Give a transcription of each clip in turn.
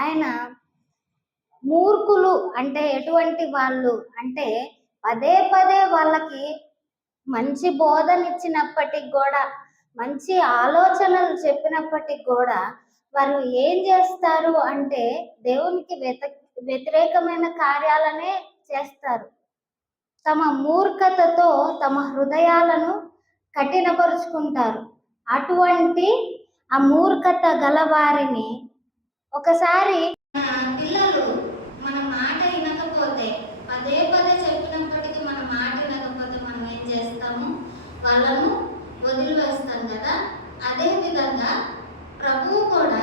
ఆయన మూర్ఖులు అంటే ఎటువంటి వాళ్ళు అంటే పదే పదే వాళ్ళకి మంచి బోధనిచ్చినప్పటికి కూడా, మంచి ఆలోచనలు చెప్పినప్పటికి కూడా వారు ఏం చేస్తారు అంటే దేవునికి వ్యతిరేకమైన కార్యాలనే చేస్తారు. తమ మూర్ఖతతో తమ హృదయాలను కఠినపరుచుకుంటారు. అటువంటి ఆ మూర్ఖత గలవారిని ఒకసారి పిల్లలు మన మాట వినకపోతే, పదే పదే చెప్పినప్పటికీ మన మాట వినకపోతే మనం ఏం చేస్తాము? వాళ్ళను వదిలివేస్తాం కదా. అదే విధంగా ప్రభువు కూడా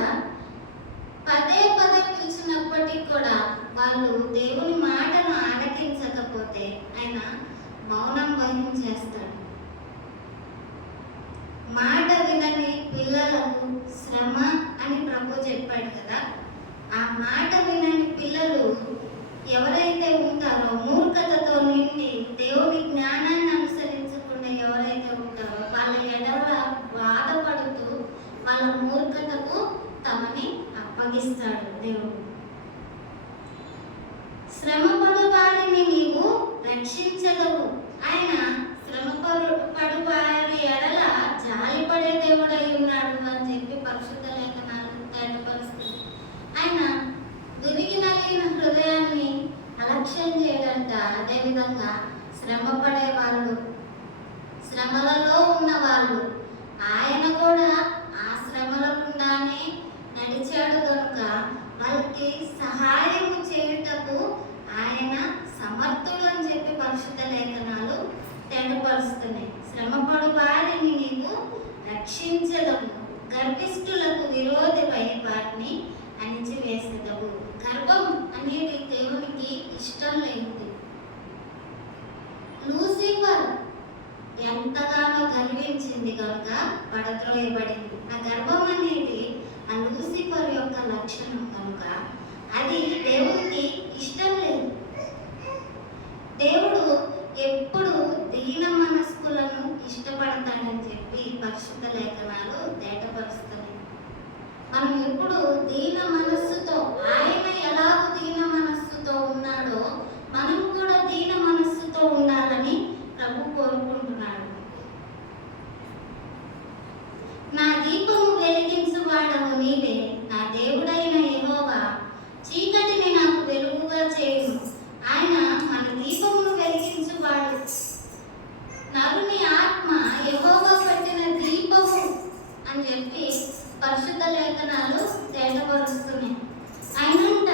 పదే పదే పిలిచినప్పటికీ కూడా వాళ్ళు దేవుని మాటను ఆలకించకపోతే ఆయన మౌనం వహించేస్తాడు. మాట వినని పిల్లలకు శ్రమ అని ప్రభు చెప్పాడు కదా. ఆ మాట వినని పిల్లలు ఎవరైతే ఉంటారో, మూర్ఖతతో నిండి దేవుని జ్ఞానాన్ని అనుసరించకుండా ఎవరైతే ఉంటారో వాళ్ళ ఎడల బాధపడుతూ వాళ్ళ మూర్ఖతకు తమని అప్పగిస్తాడు దేవుడు. శ్రమపడు వారిని నీవు రక్షించగలవు. ఆయన శ్రమపడు వారి ఎడల జాలిపడే దేవుడై ఉన్నాడు అని చెప్పి పరిశుద్ధ లేఖనాలు తేటపరుస్తుంది. ఆయన దురిగి నలిగిన హృదయాన్ని అలక్ష్యం చేయడంట. అదేవిధంగా శ్రమపడే వాళ్ళు, శ్రమలలో ఉన్న వాళ్ళు, ఆయన కూడా ఆ శ్రమల గుండానే నడిచాడు కనుక వాళ్ళకి సహాయము చేయుటకు ఆయన సమర్థుడు అని చెప్పి పరిశుద్ధ లేఖనాలు తెడపరుస్తున్నాయి. శ్రమపడు వారిని నీవు రక్షించదము, గర్విష్ఠులకు విరోధమై వారిని అణిచివేసేదవు. గర్వం అనేది దేవునికి ఇష్టం లేనిది. లూసిఫర్ ఎంతగానో గర్వించింది కనుక పడద్రోయబడింది. ఆ గర్వం అనేది ఆ లూసిఫర్ యొక్క లక్షణం కనుక అది దేవునికి ఇష్టం లేదు. దేవుడు ఎప్పుడు దీన మనస్కులను ఇష్టపడతాడని చెప్పి పరిశుద్ధ లేఖనాలు తేటపరుస్తున్నాయి. మనం ఎప్పుడు దీన మనస్సుతో, ఆయన ఎలాగో దీన మనస్సుతో ఉన్నాడో మనం కూడా దీన మనస్సుతో ఉండాలని ప్రభు కోరుకుంటున్నాడు. నా దీపము వెలిగించు వాడవు నీవే, నా దేవుడైన యెహోవా చీకటిని నాకు వెలుగుగా చేయును. ఆయన మన దీపమును వెలిగించువాడు. నరుని ఆత్మ యెహోవా పెట్టిన దీపము అని చెప్పి పరిశుద్ధ లేఖనాలు తేటపరుస్తున్నాయి. ఆయనంట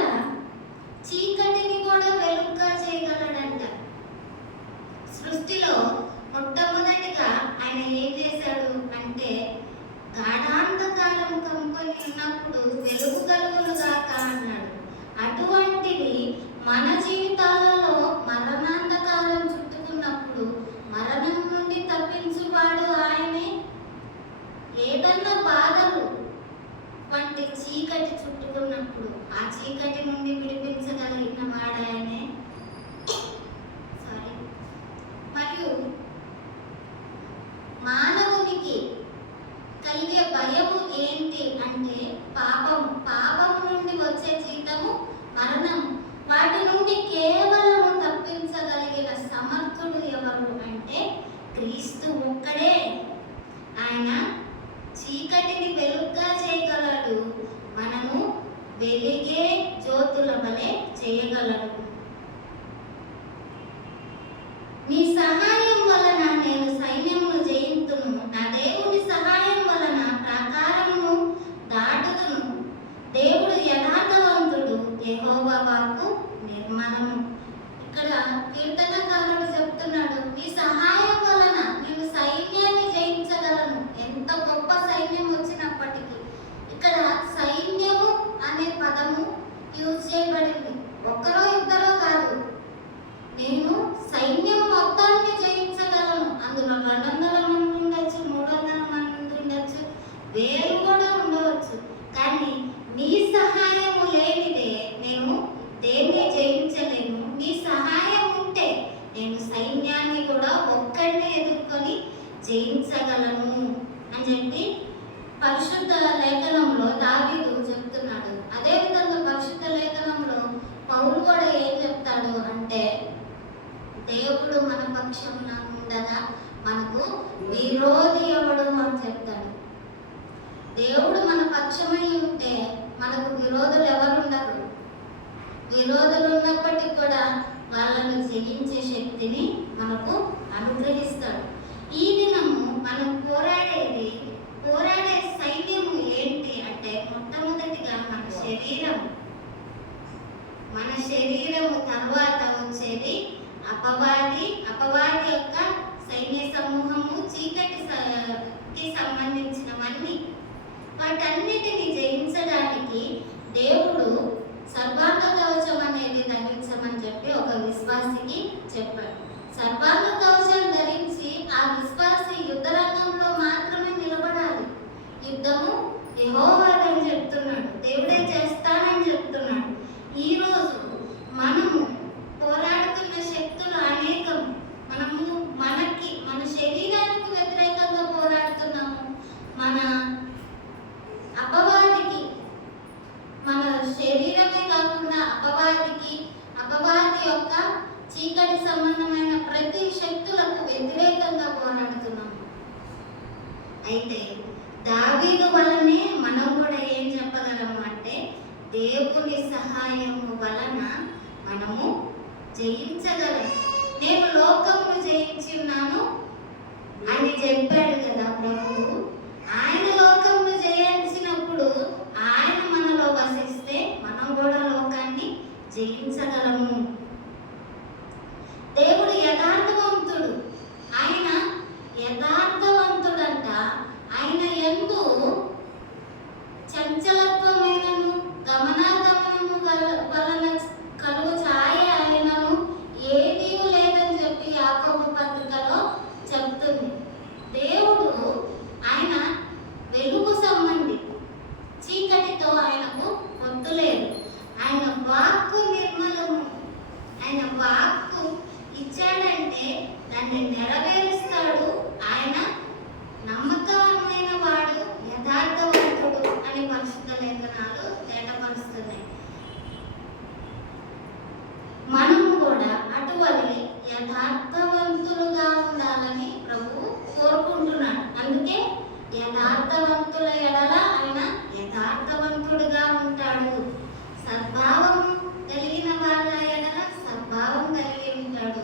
చీకటిని కూడా వెలుగుగా చేయగలడంట. సృష్టిలో మొట్టమొదటిగా ఆయన ఏం చేశాడు అంటే గాఢాంధకారం కమ్ముకొని ఉన్నప్పుడు వెలుగు కలుగును గాక అన్నాడు. అటువంటిది మన జీవితాలలో మరణాంధకారం చుట్టుకున్నప్పుడు మరణం నుండి తప్పించువాడు ఆయనే. ఏదన్నా బాధలు వంటి చీకటి చుట్టుకున్నప్పుడు ఆ చీకటి నుండి విడిపించగలిగిన వాడు ఆయనే. మరియు మానవునికి కలిగే భయము ఏంటి అంటే పాపము నుండి వచ్చే జీతము మరణం. వాటి నుండి కేవలము తప్పించగలిగిన సమర్థుడు ఎవరు అంటే క్రీస్తు ఒక్కడే. ఆయన చీకటిని వెలుగుగా చేయగలడు, మనము వెలిగే జ్యోతుల వలె చేయగలడు. నీ సహాయం వలన నేను సైన్యమును జయింతును, నా దేవుని సహాయం వలన ప్రాకారమును దాటుదును. దేవుడు యథార్థవంతుడు, యెహోవా వాక్కు నిర్మలము. ఇక్కడ కీర్తనకారుడు చెప్తున్నాడు, నీ సహాయం వలన నేను సైన్యాన్ని జయించగలను. ఎంత గొప్ప సైన్యం వచ్చినప్పటికీ ఇక్కడ సైన్యము అనే పదము యూజ్ చేయబడింది. ఒక్కరో ఇద్దరో కాదు, నేను సైన్యం మొత్తాన్ని జయించగలను. అందులో 200 మంది ఉండొచ్చు, 300 మంది ఉండొచ్చు, 1000 కూడా ఉండవచ్చు. కానీ నీ సహాయము లేనిదే నేను దేన్ని జయించలేను. నీ సహాయం ఉంటే నేను సైన్యాన్ని కూడా ఒక్కడినే ఎదుర్కొని జయించ దేవుడు మన పక్షంలో ఉండగా మనకు విరోధి ఎవడు అని చెప్తాడు. దేవుడు మన పక్షమై ఉంటే మనకు విరోధులు ఎవరు ఉండరు. విరోధులు ఉన్నప్పటికీ కూడా వాళ్ళను జయించే శక్తిని మనకు అనుగ్రహిస్తాడు. ఈ దినము మనం పోరాడే సైన్యము ఏంటి అంటే మొట్టమొదటిగా మన శరీరము తర్వాత వచ్చేది అపవాది యొక్క సైన్య సమూహము, చీకటికి సంబంధించినవన్నీ. వాటన్నిటిని జయించడానికి దేవుడు సర్వాంగ కవచం అనేది ధరించమని చెప్పి ఒక విశ్వాసికి చెప్పాడు. సర్వాంగ కవచం ధరించి ఆ విశ్వాసి యుద్ధ రంగంలో మాత్రమే నిలబడాలి. యుద్ధము యెహోవాదని చెప్తున్నాడు, దేవుడే చేస్తానని చెప్తున్నాడు. ఈరోజు మనము పోరాడుతున్న శక్తులు అనేకం. మన శరీరానికి వ్యతిరేకంగా పోరాడుతున్నాము. మన అపవాదికి, మన శరీరమే కాకుండా అపవాది యొక్క చీకటి సంబంధమైన ప్రతి శక్తులకు వ్యతిరేకంగా పోరాడుతున్నాము. అయితే దావీదు వలనే మనం కూడా ఏం చెప్పగలము అంటే దేవుని సహాయము వలన మనము జయించగలం. నేను లోకమును జయించి ఉన్నాను అని చెప్పాడు కదా ప్రభువు. ఆయన లోకమును జయించినప్పుడు ఆయన మనలో వసిస్తే మనం కూడా లోకాన్ని జయించగలము. దేవుడు యథార్థవంతుడు. ఆయన యథార్థవంతుడంట. ఆయన యందు చంచలత్వమైనను గమనాగమనము వలన కలుగు ఛాయ అయినను ఏదీ లేదని చెప్పి యాకోబు పత్రికలో చెప్తుంది. దేవుడు ఆయన వెలుగు సంబంధి, చీకటితో ఆయనకు పొత్తు లేదు. ఆయన వాక్కు నిర్మలము. ఆయన వాక్కు ఇచ్చాడంటే దాన్ని నెరవేరుస్తాడు. ఆయన నమ్మకమైన వాడు, యథార్థవంతుడు అని పరిశుద్ధ లేఖనాలు తేటపరుస్తున్నాయి. మనం కూడా అటువంటి యథార్థవంతులుగా ఉండాలని ప్రభువు కోరుకుంటున్నాడు. అందుకే యథార్థవంతుల ఎడల ఆయన యథార్థవంతుడుగా ఉంటాడు. సద్భావం కలిగిన వాళ్ళ ఎడల సద్భావం కలిగి ఉంటాడు.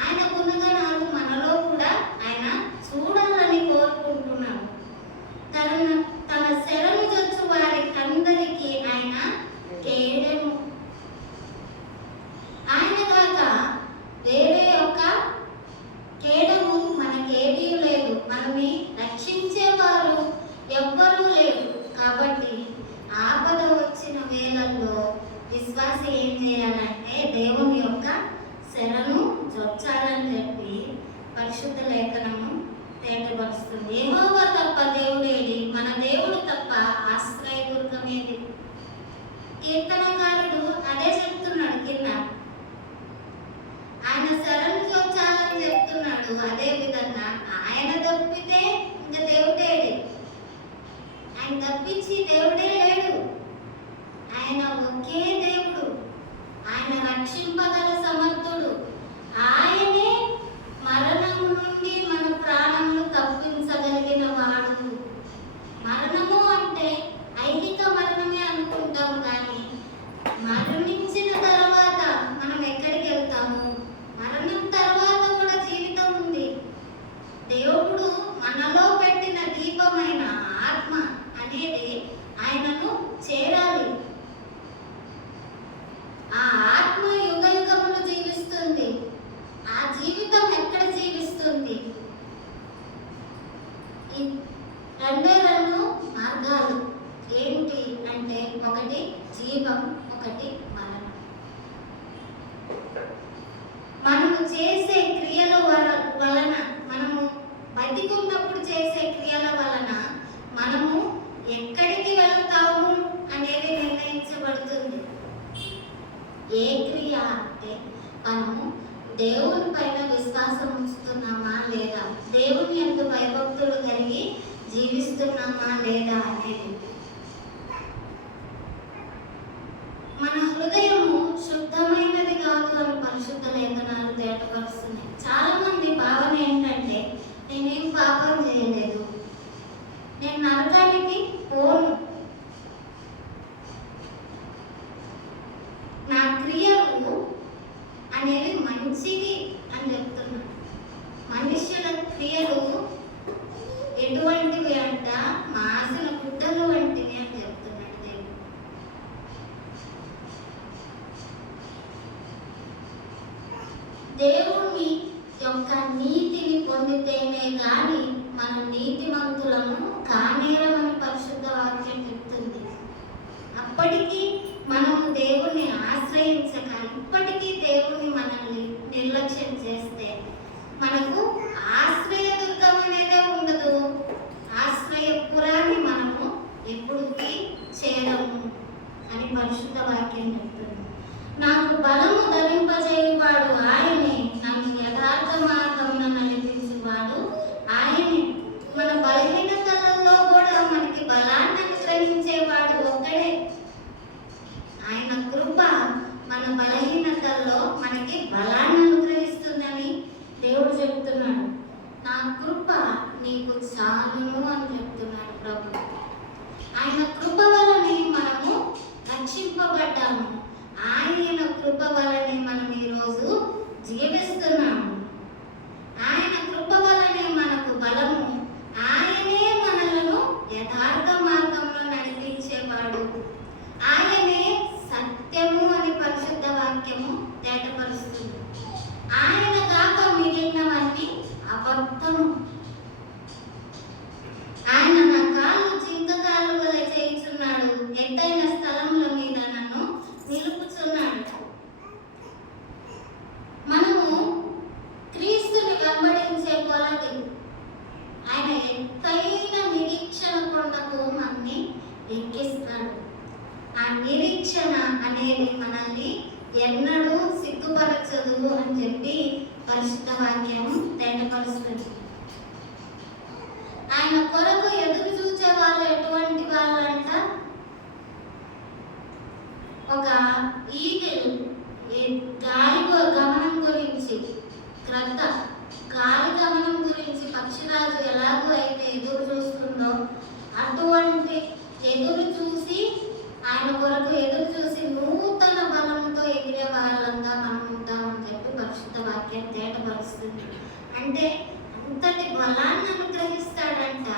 ఆయన గుణగణాలు మనలో కూడా ఆయన చూడాలని కోరుకుంటున్నాడు. తన శరణు చొచ్చు వారికందరికీ ఆయన కేడెము. ఆయన కాక వేరే యొక్క కేడము మనకేదీ లేదు. మనని రక్షించేవారు ఎవ్వరూ లేరు. కాబట్టి ఆపద వచ్చిన వేళల్లో విశ్వాసి ఏం చేయాలంటే దేవుని యొక్క శరణు చొచ్చాలని చెప్పి పరిశుద్ధ లేఖనము తేటపరుస్తుంది. యెహోవా తప్ప దేవుడేది, మన దేవుడు తప్ప ఆశ్రయదుర్గమేది. కీర్తనకారుడు అదే చెప్తున్నాడు కింద. ఆయన శరణు చొచ్చాలని చెప్తున్నాడు. అదే విధంగా ఆయన తప్పితే ఇంకా దేవుడేది. ఆయన తప్పించి దేవుడే లేడు. ఆయన ఒకే దేవుడు. ఆయన రక్షింపగల సమర్థుడు. ఆయనే మరణం నుండి మన ప్రాణములు తప్పించగలిగిన వాడు. మరణము అంటే ఐహిక మరణమే అనుకుంటాం, కానీ మరణించిన తర్వాత మనం ఎక్కడికి వెళ్తాము? మరణం తర్వాత కూడా జీవితం ఉంది. దేవుడు మనలో పెట్టిన దీపమైన ఆత్మ అనేది ఆయనను చేరాలి. ఆ ఆత్మ యుగ యుగములు జీవిస్తుంది. ఆ జీవితం ఎక్కడ జీవిస్తుంది? రెండు మార్గాలు ఏంటి అంటే, ఒకటి జీవం, ఒకటి మరణం. మనము చేసే క్రియల వలన, మనము బతికున్నప్పుడు చేసే క్రియల వలన మనము ఎక్కడికి వెళ్తాము అనేది నిర్ణయించబడుతుంది. ఏ క్రియ అంటే మనము దేవుని పైన విశ్వాసం ఉంచుతున్నామా లేదా, దేవుని యందు భయభక్తులు కలిగి జీవిస్తున్నామా లేదా అనేది. మన హృదయము శుద్ధమైనది కాదు అని పరిశుద్ధ లేఖనాలు తేటపరుస్తున్నాయి. చాలా మంది భావన ఏంటంటే, నేనేం పాపం చేయలేదు, నేను నరకానికి పోను, నా క్రియలు అనేవి మంచివి అని చెప్తున్నాడు. మనుష్యుల క్రియలు ఎటువంటివి అంట, మాసిన గుడ్డలు వంటివి అని చెప్తున్నాడు దేవుడు. దేవుని యొక్క నీతిని పొందితేనే గాని మనం నీతిమంతులను కానేరమని పరిశుద్ధ వాక్యం చెప్తుంది. అప్పటికీ మనము దేవుణ్ణి ఆశ్రయించక ఇప్పటికీ దేవుని మనల్ని నిర్లక్ష్యం చేస్తే మనకు ఆశ్రయదుర్గం అనేదే ఉండదు. ఆశ్రయపురాన్ని మనము ఎప్పుడుకి చేరము అని పరిశుద్ధ వాక్యం చెప్తుంది. నాకు బలము ధరింపజేయువాడు ఆయనే, నన్ను యథార్థ మార్గమున నడిపించువాడు ఆయనే. మన బలహీనతలలో కూడా మనకి బలాన్ని అనుగ్రహించేవాడు ఒక్కడే. ఆయన కృప మన బలహీనతల్లో మనకి బలాన్ని అనుగ్రహిస్తుందని దేవుడు చెప్తున్నాడు. నా కృప నీకు చాలును అని చెప్తున్నాడు ప్రభు. ఆయన కృప వలనే మనము రక్షింపబడ్డాము. ఆయన కృప వలనే మనం ఈరోజు జీవిస్తున్నాము. ఆయన కృప వలనే మనకు బలము. ఆయనే మనలను యథార్థ మార్గంలో నడిపించేవాడు. ఆయనే సత్యము అని పరిశుద్ధ వాక్యము తేటపరుస్తుంది. ఆయన గాక మిగిలినవన్నీ అబద్ధము. ఆయన నా కాళ్ళు జింక కాళ్ళు వలె చేయుచున్నాడు, ఎత్తైన స్థలముల మీద నన్ను నిలుపుచున్నాడు. మనము క్రీస్తుని వెంబడించే కొలది ఆయన ఎత్తైన నిరీక్షణ కొండకు మనల్ని ఎక్కిస్తాడు. ఆ నిరీక్షణ అనేది మనల్ని ఎన్నడూ సిగ్గుపరచదు అని చెప్పి పరిశుద్ధ వాక్యం తేటపరుస్తుంది. ఆయన కొరకు ఎదురు చూసే వాళ్ళు ఎటువంటి వాళ్ళంట, ఒక ఈగిల్ గాలి గమనం గురించి, క్రొత్త గాలి గమనం గురించి పక్షిరాజు ఎలాగో అయితే ఎదురు చూస్తుందో అటువంటి ఎదురు చూసి, ఆయన కొరకు ఎదురు చూసి నూతన బలంతో ఎగిరే వాళ్ళంగా మనం ఉంటామని చెప్పి పరిశుద్ధ వాక్యం తేటపరుస్తుంది. అంటే అంతటి బలాన్ని అనుగ్రహిస్తాడంట.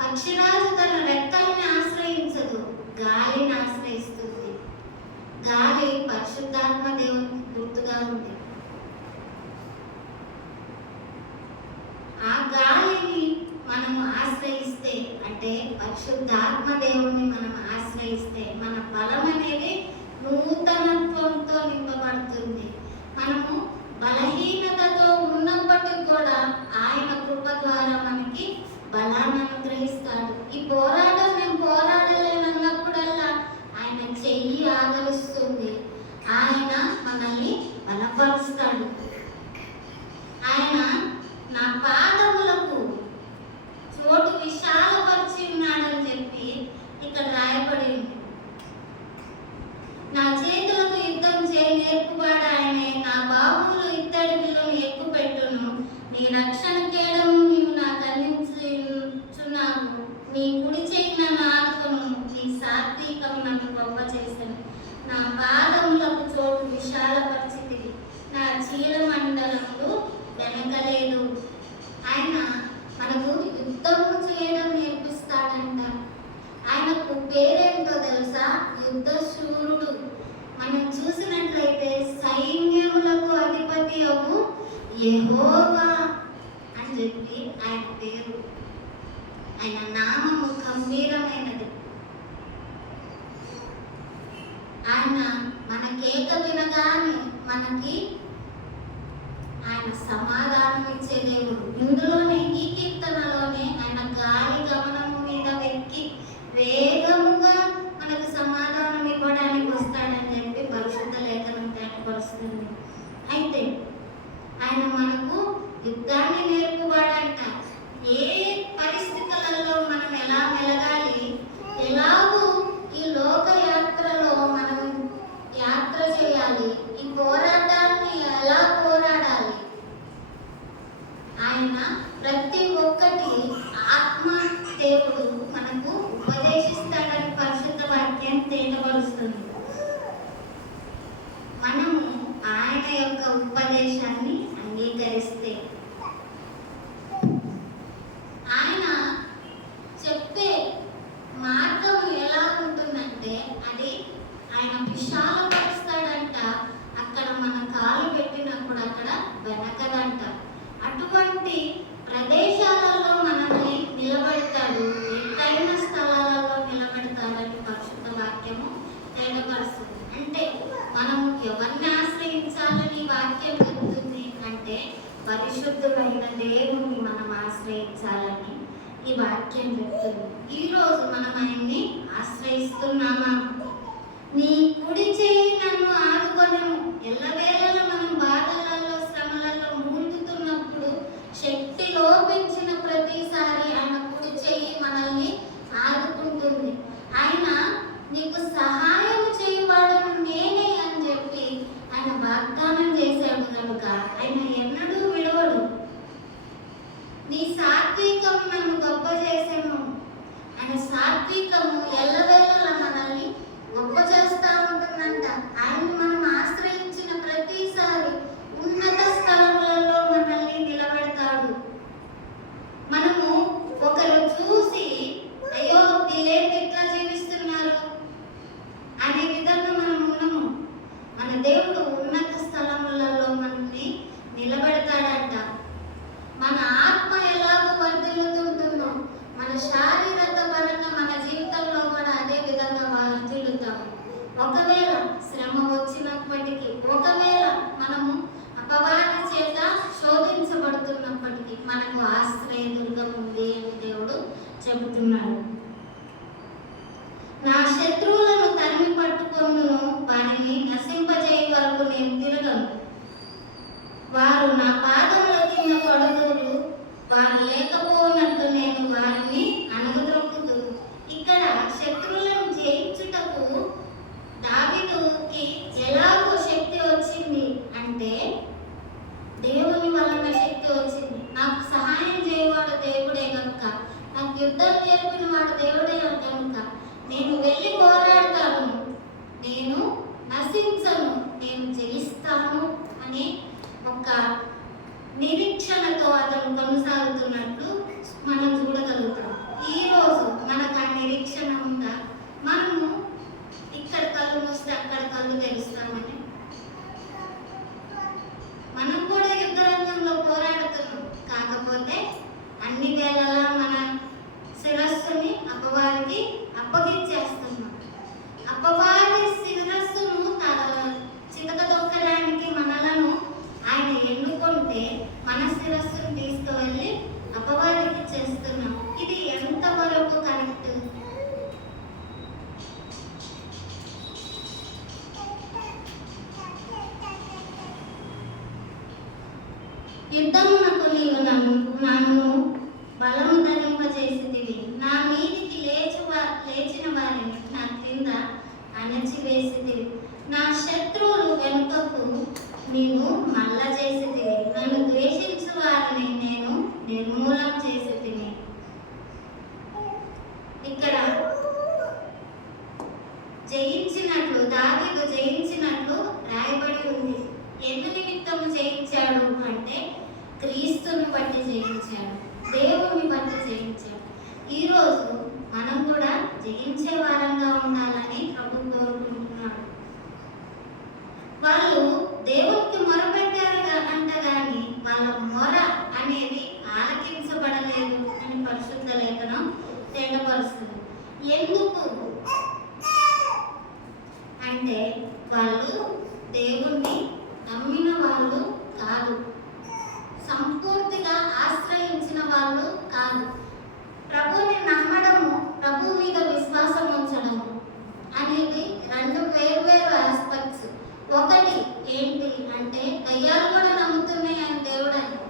పక్షిరాజు తన రెక్కల్ని ఆశ్రయించదు, గాలిని ఆశ్రయిస్తుంది. గాలి పరిశుద్ధాత్మ దేవునికి గుర్తుగా ఉంది. ఆ గాలిని మనము ఆశ్రయిస్తే, అంటే పరిశుద్ధాత్మ దేవుణ్ణి మనం ఆశ్రయిస్తే మన బలం అనేది నూతనత్వంతో నింపబడుతుంది. మనము బలహీనతతో ఉన్నప్పటికీ కూడా ఆయన కృప ద్వారా మనకి బలాన్ని అనుగ్రహిస్తాడు. ఈ పోరాటం మేము పోరాడలేనన్నప్పుడల్లా ఆయన చెయ్యి ఆదరిస్తుంది. ఆయన మనల్ని బలపరుస్తాడు. ఆయన నా పాదములకు చోటు విశాలపరిచి ఉన్నాడని చెప్పి ఇక్కడ రాయబడి ఉంది. నా చేతులకు యుద్ధం చేయి నేర్పువాడు ఆయనే, నా బాహువులు ఇత్తడి విలువను ఎక్కుపెట్టును. నీ రక్షణ కేడము నీవు నాకు అందించుచున్నావు, నీ కుడి చేయి నన్ను ఆదుకొను, నీ సాత్వికం నన్ను గొప్ప చేసెను. నా పాదములకు చోటు విశాలపరిచితివి, నా చీలమండలములు వెనకలేదు. ఆయన మనకు యుద్ధము చేయడం నేర్పిస్తాడంట. ఆయనకు పేరేంటో తెలుసా? యుద్ధశూరుడు. మనం చూసినట్లయితే సైన్యములకు అధిపతి అగు యెహోవా అని చెప్పి ఆయన పేరు. ఆయన నామము గంభీరమైనది. ఆయన మన కేక వినగానే మనకి ఆయన సమాధానం ఇచ్చే దేవుడు. ఇందులోనే ఈ కీర్తనలోనే ఆయన గాలి గమనము మీద వెక్కి వేగముగా మనకు సమాధానం ఇవ్వడానికి వస్తాడని చెప్పి పరిశుద్ధ లేఖనం తేటపరుస్తుంది. అయితే ఆయన మనకు యుద్ధాన్ని నేర్పువాడంట. ఏ పరిస్థితులలో మనం ఎలా మెలగాలి, ఎలాగూ ఈ లోక యాత్రలో మనం యాత్ర చేయాలి, ఈ పోరాటం తెలియపరుస్తుంది. మనము ఆయన యొక్క ఉపదేశాన్ని అంగీకరిస్తే, ఆయన చెప్పే మార్గం ఎలా ఉంటుందంటే అది ఆయన విశాలపరుస్తాడంట. అక్కడ మన కాలు పెట్టినప్పుడు అక్కడ వెనకదంట. అటువంటి ప్రదేశాలలో మనల్ని నిలబెడతాడు, ఎత్తైన స్థలాలలో నిలబెడతాడని పరిశుద్ధ వాక్యము తెలియపరుస్తుంది. అంటే మనము ఎవరిని ఆశ్రయించాలని వాక్యం చెప్తుంది అంటే పరిశుద్ధమైన దేవుని మనం ఆశ్రయించాలని ఈ వాక్యం చెప్తుంది. ఈరోజు మనం ఆయన్ని ఆశ్రయిస్తున్నామా? నీ కుడి చేయి నన్ను ఆదుకొనెను. ఎల్లవేళలా మనం బాధలలో శ్రమలలో మూలుగుతున్నప్పుడు శక్తి లోపించిన ప్రతిసారి ఆయన కుడి చేయి మనల్ని ఆదుకుంటుంది. ఆయన నీకు సహాయం చేయవాడను నేనే అని చెప్పి ఆయన వాగ్దానం చేశాడు కనుక ఆయన ఎన్నడూ విడవడు. నీ సాత్వికము నన్ను గొప్ప చేసాను. ఆయన సాత్వికము ఎల్లవేళలా మనల్ని గొప్ప చేస్తా ఉంటుందంట. ఆయన మనం ఆశ్రయించిన ప్రతిసారి ఉన్నత స్థలములలో మనల్ని నిలబెడతాడు. మనము ఒకరు చూసి అయ్యో వీళ్ళేంటి ఇట్లా జీవిస్తున్నారు అనే విధంగా మనం ఉన్నాము. మన దేవుడు ఉన్నత స్థలములలో మనల్ని నిలబెడతాడంట. మన ఆత్మ ఎలాగో వర్ధిల్లుతుంటుందో మన శారీరక పరంగా మన జీవితంలో కూడా అదే విధంగా వర్ధిల్లుతాము. ఒకవేళ శ్రమ వచ్చినప్పటికీ, ఒకవేళ మనము అపవాది చేత శోధించబడుతున్నప్పటికీ మనకు ఆశ్రయదుర్గం ఉంది అని దేవుడు చెబుతున్నాడు. నా శత్రువులను తరిమి పట్టుకొందును, వారిని నశింపజేయ వరకు నేను తిరగను. వారు నా పాదముల కింద పడుదురు, వారు లేకపోయినట్టు నేను వారిని అణగద్రొక్కుదు. ఇక్కడ శత్రువులను జయించుటకు దావీదుకి ఎలాగో శక్తి వచ్చింది అంటే దేవుని వలన శక్తి వచ్చింది. నాకు సహాయం చేయవాడు దేవుడే కనుక, నాకు యుద్ధం నేర్పిన వాడు దేవుడే కనుక నేను వెళ్ళి పోరాడతాను, నేను నశించను, నేను జయిస్తాను అనే ఒక నిరీక్షణతో అతను కొనసాగుతున్నట్లు మనం చూడగలుగుతాం. ఈరోజు మనకు ఆ నిరీక్షణ ఉందా? మనము ఇక్కడ కళ్ళు మూస్తే అక్కడ కళ్ళు తెరుస్తామని మనం కూడా యుద్ధ రంగంలో పోరాడుతున్నాం. కాకపోతే అన్ని వేళలా మన శిరస్సుని అపవాదికి అప్పగించేస్తున్నాం. అపవాది శిరస్సును చితకదొక్కడానికి మనలను ఆయన ఎన్నుకుంటే మన శిరస్సును తీసుకువెళ్ళి అపవాదికి చేస్తున్నాం. ఇది ఎంతవరకు కరెక్ట్? యుద్ధమునకు నీవు నన్ను బలము ధరింపజేసితివి. నా మీదికి లేచిన వారిని నా క్రింద అణచివేసితివి. నా శత్రువులు వెనుకకు నీవు మల్ల చేసితివి. నన్ను ద్వేషించు వారిని నేను నిర్మూలం చేసితివి. ఇక్కడ జయించినట్లు, దావీదు జయించినట్లు రాయబడి ఉంది. ఎందు నిమిత్తము జయించాడు అంటే క్రీస్తుని బట్టి జయించాడు, దేవుని బట్టి జయించాడు. ఈరోజు మనం కూడా జయించే వారంగా ఉండాలని ప్రభు కోరుకుంటున్నాడు. వాళ్ళు దేవునికి మొరపెట్టారు అంట కానీ వాళ్ళ మొర అనేది ఆలకించబడలేదు అని పరిశుద్ధ లేఖనం తెలియపరుస్తుంది. ఎందుకు అంటే వాళ్ళు దేవుణ్ణి నమ్మిన వాళ్ళు కాదు, సంపూర్తిగా ఆశ్రయించిన వాళ్ళు కాదు. ప్రభుని నమ్మడము, ప్రభు మీద విశ్వాసం ఉంచడము అనేది రెండు వేర్వేరు ఆస్పెక్ట్స్. ఒకటి ఏంటి అంటే దయ్యాలు కూడా నమ్ముతున్నాయి అని దేవుడు అని,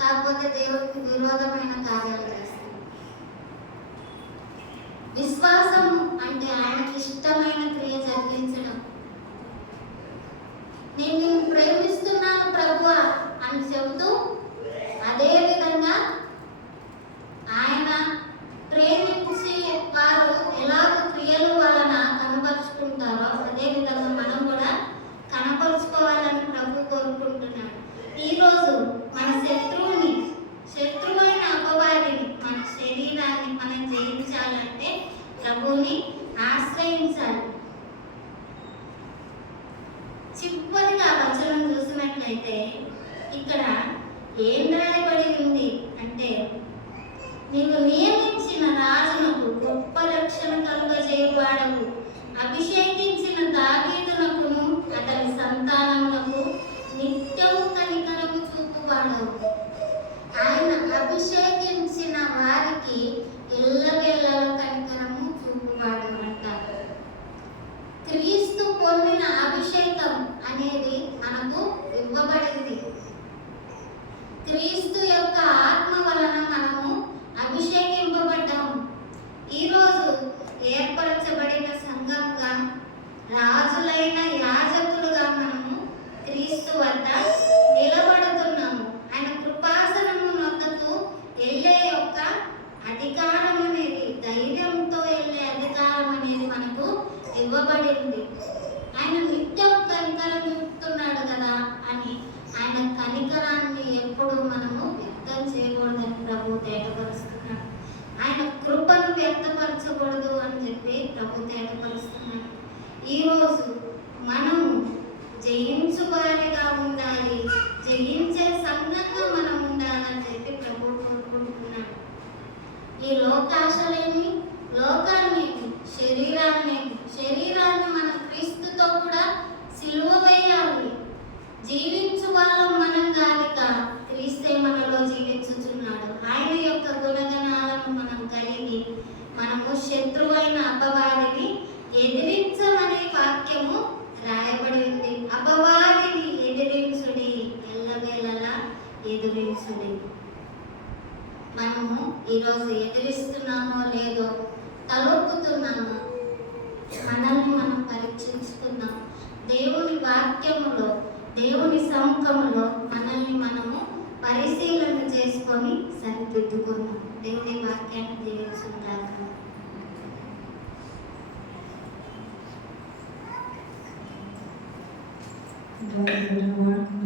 కాకపోతే దేవుడికి విరోధమైన కార్యాలు చేస్తుంది. విశ్వాసము అంటే ఆయనకి ఇష్టమైన క్రియ జరిగించడం. నేను నిన్ను ప్రేమిస్తున్నాను ప్రభువా అని చెబుతూ అదే విధంగా ఆయన చూసినట్లయితే ఇక్కడ ఏం రాయబడి ఉంది అంటే, నీవు నియమించిన రాజునకు గొప్ప రక్షణ కలుగజేయువాడవు, అభిషేకించిన దావీదునకును అతని సంతానములకు నిత్యము కనికరము చూపువాడవు. ఆయన అభిషేకించిన వారికి ఎల్లవేళలా కనికరము చూపువాడు అంటారు. క్రీస్తు పొందిన అభిషేకం అనేది మనకు ఇవ్వబడింది. క్రీస్తు యొక్క ఆత్మ వలన మనము అభిషేకింపబడ్డాము. ఈరోజు ఏర్పరచబడిన సంఘంగా, రాజులైన యాజకులుగా మనము క్రీస్తు వద్ద నిలబడుతున్నాము. ఆయన కృపాసనము నొద్దకు వెళ్ళే యొక్క అధికారం అనేది, ధైర్యంతో వెళ్ళే అధికారం అనేది మనకు ఇవ్వబడింది. ఆయన నిత్యం కనికరం చూపుతున్నాడు కదా అని ఆయన కనికరాన్ని ఎప్పుడు మనము వ్యక్తం చేయకూడదని ప్రభు తేటపరుస్తున్నాడు. ఆయన కృపను వ్యక్తపరచకూడదు అని చెప్పి ప్రభు తేటపరుస్తున్నాడు. ఈరోజు మనము జయించువారిగా ఉండాలి, జయించే సంఘంగా మనం ఉండాలని చెప్పి ప్రభు కోరుకుంటున్నాడు. ఈ లోకాశలేమి, లోకాన్నేమి, శరీరాన్ని మన క్రీస్తుతో కూడా సిలువ వేయాలి. జీవించు వాళ్ళం మనం గాలిక క్రీస్తే మనలో జీవించుచున్నాడు. ఆయన యొక్క గుణగణాలను మనం కలిగి మనము శత్రువైన అపవాదిని ఎదిరించమనే వాక్యము రాయబడి ఉంది. అపవాదిని ఎదిరించుడి, ఎల్లవేళలా ఎదిరించుడి. మనము ఈరోజు ఎదిరిస్తున్నామో లేదో, తలొక్కుతున్నామో మనల్ని మనం పరీక్షించుకుందాం. దేవుని వాక్యములో, దేవుని సముఖంలో మనల్ని మనము పరిశీలన చేసుకొని సరిదిద్దుకుందాం. దేవుని వాక్యాన్ని దీవించుగాక. Lord,